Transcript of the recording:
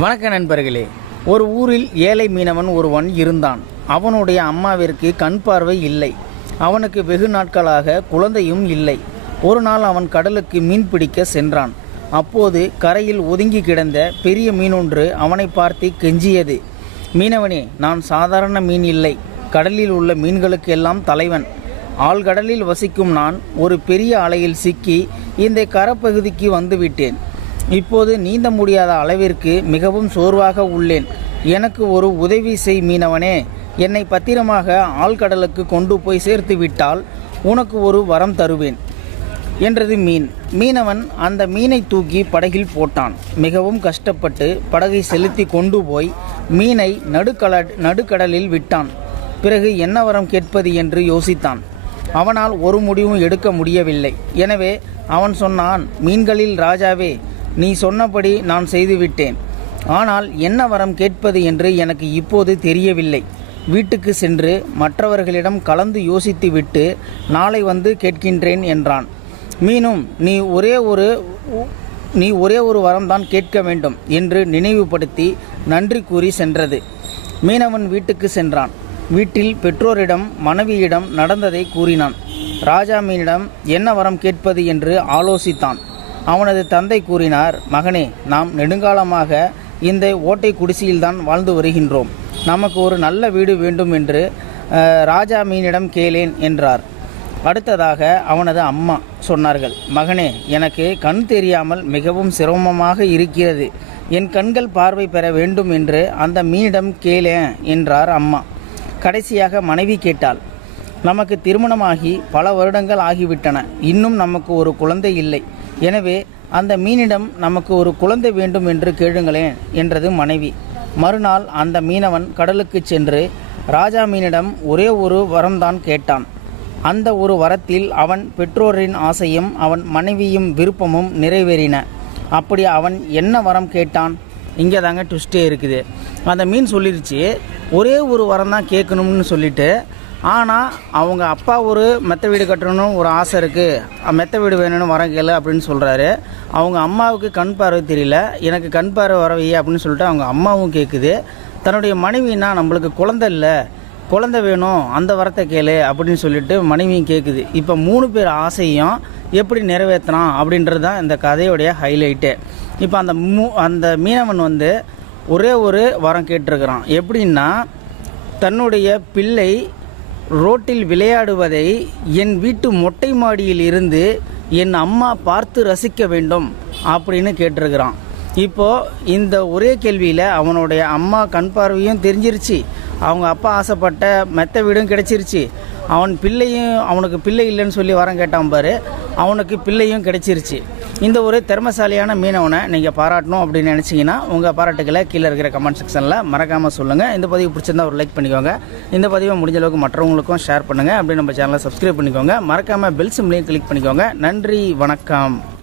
வணக்க நண்பர்களே ஒரு ஊரில் ஏழை மீனவன் ஒருவன் இருந்தான். அவனுடைய அம்மாவிற்கு கண் பார்வை இல்லை. அவனுக்கு வெகு நாட்களாக குழந்தையும் இல்லை. ஒரு நாள் அவன் கடலுக்கு மீன் பிடிக்க சென்றான். அப்போது கரையில் ஒதுங்கி கிடந்த பெரிய மீனொன்று அவனை பார்த்து கெஞ்சியது. மீனவனே நான் சாதாரண மீன் இல்லை. கடலில் உள்ள மீன்களுக்கெல்லாம் தலைவன். ஆழ்கடலில் வசிக்கும் நான் ஒரு பெரிய அலையில் சிக்கி இந்த கரப்பகுதிக்கு வந்துவிட்டேன். இப்போது நீந்த முடியாத அளவிற்கு மிகவும் சோர்வாக உள்ளேன். எனக்கு ஒரு உதவி செய் மீனவனே. என்னை பத்திரமாக ஆழ்கடலுக்கு கொண்டு போய் சேர்த்து விட்டால் உனக்கு ஒரு வரம் தருவேன் என்றது மீன். மீனவன் அந்த மீனை தூக்கி படகில் போட்டான். மிகவும் கஷ்டப்பட்டு படகை செலுத்தி கொண்டு போய் மீனை நடுக்கட நடுக்கடலில் விட்டான். பிறகு என்ன வரம் கேட்பது என்று யோசித்தான். அவனால் ஒரு முடிவும் எடுக்க முடியவில்லை. எனவே அவன் சொன்னான் மீன்களில் ராஜாவே நீ சொன்னபடி நான் செய்துவிட்டேன். ஆனால் என்ன வரம் கேட்பது என்று எனக்கு இப்போது தெரியவில்லை. வீட்டுக்கு சென்று மற்றவர்களிடம் கலந்து யோசித்துவிட்டு நாளை வந்து கேட்கின்றேன் என்றான். மீனும் நீ ஒரே ஒரு நீ ஒரே ஒரு வரம்தான் கேட்க வேண்டும் என்று நினைவுபடுத்தி நன்றி கூறி சென்றது. மீனவன் வீட்டுக்கு சென்றான். வீட்டில் பெற்றோரிடம் மனைவியிடம் நடந்ததை கூறினான். ராஜா மீனிடம் என்ன வரம் கேட்பது? என்று ஆலோசித்தான். அவனது தந்தை கூறினார் மகனே நாம் நெடுங்காலமாக இந்த ஓட்டை குடிசையில்தான் வாழ்ந்து வருகின்றோம். நமக்கு ஒரு நல்ல வீடு வேண்டும் என்று ராஜா மீனிடம் கேளேன் என்றார். அடுத்ததாக அவனது அம்மா சொன்னார்கள் மகனே எனக்கு கண் தெரியாமல் மிகவும் சிரமமாக இருக்கிறது. என் கண்கள் பார்வை பெற வேண்டும் என்று அந்த மீனிடம் கேளேன் என்றார் அம்மா. கடைசியாக மனைவி கேட்டாள் நமக்கு திருமணமாகி பல வருடங்கள் ஆகிவிட்டன. இன்னும் நமக்கு ஒரு குழந்தை இல்லை. எனவே அந்த மீனிடம் நமக்கு ஒரு குழந்தை வேண்டும் என்று கேளுங்களேன் என்றது மனைவி. மறுநாள் அந்த மீனவன் கடலுக்கு சென்று ராஜா மீனிடம் ஒரே ஒரு வரம்தான் கேட்டான். அந்த ஒரு வரத்தில் அவன் பெற்றோரின் ஆசையும் அவன் மனைவியும் விருப்பமும் நிறைவேறின. அப்படி அவன் என்ன வரம் கேட்டான்? இங்கே தாங்க ட்விஸ்டே இருக்குது. அந்த மீன் சொல்லிருச்சு ஒரே ஒரு வரம் தான் கேட்கணும்னு சொல்லிட்டு ஆனால் அவங்க அப்பா ஒரு மெத்த வீடு கட்டணும்னு ஒரு ஆசை இருக்குது மெத்த வீடு வேணும்னு வரம் கேளு அப்படின்னு சொல்கிறாரு அவங்க அம்மாவுக்கு கண் பார்வை தெரியல. எனக்கு கண் பார்வை வரவையே அப்படின்னு சொல்லிட்டு அவங்க அம்மாவும் கேட்குது தன்னுடைய மனைவினா நம்மளுக்கு குழந்தை இல்லை. குழந்த வேணும் அந்த வரத்தை கேளு அப்படின்னு சொல்லிட்டு மனைவியும் கேட்குது இப்போ மூணு பேர் ஆசையும் எப்படி நிறைவேற்றலாம் அப்படின்றது தான் இந்த கதையோடைய ஹைலைட்டு இப்போ அந்த மூ அந்த மீனவன் வந்து ஒரே ஒரு வரம் கேட்டிருக்கிறான். எப்படின்னா தன்னுடைய பிள்ளை ரோட்டில் விளையாடுவதை என் வீட்டு மொட்டை மாடியில் இருந்து என் அம்மா பார்த்து ரசிக்க வேண்டும் அப்படின்னு கேட்டிருக்கிறான். இப்போ இந்த ஒரே கேள்வியில் அவனுடைய அம்மா கண் பார்வையும் தெரிஞ்சிருச்சு. அவங்க அப்பா ஆசைப்பட்ட மெத்த வீடும் கிடைச்சிருச்சு. அவன் பிள்ளையும் அவனுக்கு பிள்ளை இல்லைன்னு சொல்லி வரம் கேட்டான் பாரு. அவனுக்கு பிள்ளையும் கிடைச்சிருச்சு. இந்த ஒரு திறமசாலியான மீனவனை நீங்கள் பாராட்டணும் அப்படின்னு நினச்சிங்கன்னா உங்கள் பாராட்டுகளை கீழே இருக்கிற கமெண்ட் செக்ஷனில் மறக்காமல் சொல்லுங்கள் இந்த பதிவு பிடிச்சிருந்தா ஒரு லைக் பண்ணிக்கோங்க. இந்த பதிவை முடிஞ்ச அளவுக்கு மற்றவங்களுக்கும் ஷேர் பண்ணுங்கள் அப்படி நம்ம சேனலை சப்ஸ்கிரைப் பண்ணிக்கோங்க. மறக்காமல் பெல் சிம்லையும் கிளிக் பண்ணிக்கோங்க. நன்றி வணக்கம்.